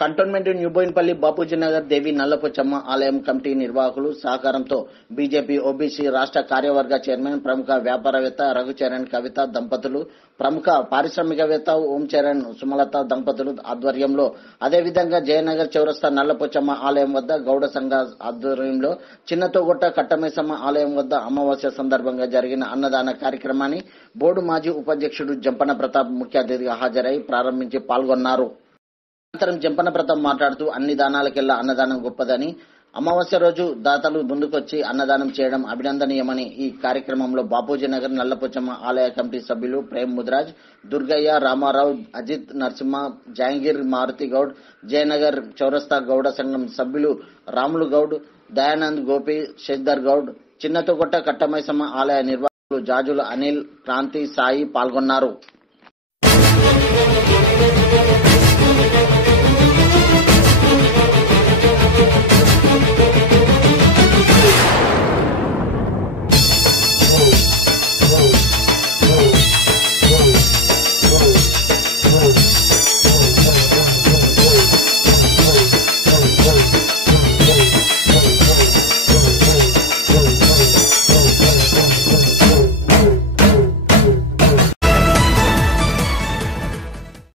Cantonment న్యూబోయిన్పల్లి Bapuji Nagar దేవి నల్లపోచమ్మ ఆలయం committee నిర్వాహకులు సహకారంతో బీజేపీ ఓబీసీ రాష్ట్ర కార్యవర్గ చైర్మన్ ప్రముఖ వ్యాపారవేత్త రఘుచరణ్ కవిత దంపతులు, ప్రముఖ పారిశ్రామికవేత్త ఓంచరణ్ సుమలత దంపతులు ఆధ్వర్యంలో, అదేవిధంగా జయనగర్ చౌరస్తా నల్లపోచమ్మ ఆలయం వద్ద గౌడ సంఘ ఆధ్వర్యంలో, చిన్నతోగొట్ట కట్టమైసమ్మ ఆలయం వద్ద అమావాస్య సందర్భంగా జరిగిన అన్నదాన కార్యక్రమాన్ని బోర్డు మాజీ ఉపాధ్యక్షుడు జంపన ప్రతాప్ ముఖ్య అతిథిగా హాజరై ప్రారంభించి పాల్గొన్నారు. అనంతరం జంపన ప్రతాప్ మాట్లాడుతూ అన్ని దానాలకెల్లా అన్నదానం గొప్పదని, అమావాస్య రోజు దాతలు ముందుకొచ్చి అన్నదానం చేయడం అభినందనీయమని, ఈ కార్యక్రమంలో బాపూజీ నగర్ నల్లపోచమ్మ ఆలయ కమిటీ సభ్యులు ప్రేమ్ ముదిరాజ్, దుర్గయ్య, రామారావు, అజిత్, నరసింహ, జహాంగీర్, మారుతి గౌడ్, జయనగర్ చౌరస్తా గౌడ సంఘం సభ్యులు రాములు గౌడ్, దయానంద్, గోపి, శశిధర్ గౌడ్, చిన్నతోగొట్ట కట్టమైసమ్మ ఆలయ నిర్వాహకులు జాజుల అనిల్, క్రాంతి, సాయి పాల్గొన్నారు.